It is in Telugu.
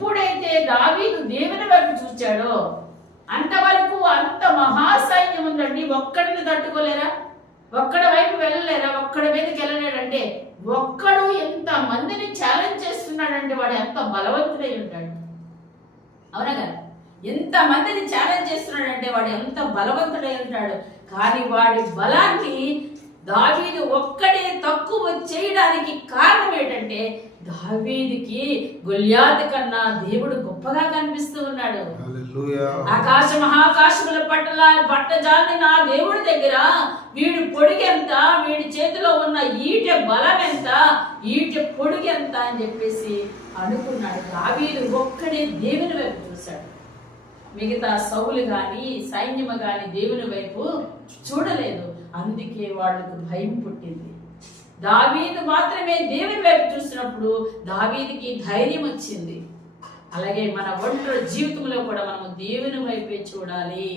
ఎప్పుడైతే దావీదు దేవుని వైపు చూచాడో అంతవరకు అంత మహాసైన్యం ఉందండి, ఒక్కడిని తట్టుకోలేరా? ఒక్కడి వైపు వెళ్ళలేరా? ఒక్కడి మీదకి వెళ్ళలేడంటే ఒక్కడు ఎంత మందిని ఛాలెంజ్ చేస్తున్నాడంటే వాడు ఎంత బలవంతుడై ఉంటాడు. అవునా కదా? ఎంత మందిని ఛాలెంజ్ చేస్తున్నాడంటే వాడు ఎంత బలవంతుడై ఉంటాడు. కానీ వాడి బలాన్ని దావీదు ఒక్కడే తక్కువ చేయడానికి కారణం ఏంటంటే దావీదుకి గొల్యాతు కన్నా దేవుడు గొప్పగా కనిపిస్తూ ఉన్నాడు. ఆకాశ మహాకాశముల పట్టజాలని నా దేవుడి దగ్గర వీడి పొడిగి ఎంత, వీడి చేతిలో ఉన్న ఈట బలం ఎంత, ఈట పొడిగి ఎంత అని చెప్పేసి అనుకున్నాడు. దావీదు ఒక్కడే దేవుని వైపు చూశాడు. మిగతా సౌలు గాని సైన్యము గాని దేవుని వైపు చూడలేదు. అందుకే వాళ్ళకు భయం పుట్టింది. దావీదు మాత్రమే దేవుని వైపు చూసినప్పుడు దావీదుకి ధైర్యం వచ్చింది. అలాగే మన ఒంటరి జీవితంలో కూడా మనము దేవుని వైపే చూడాలి.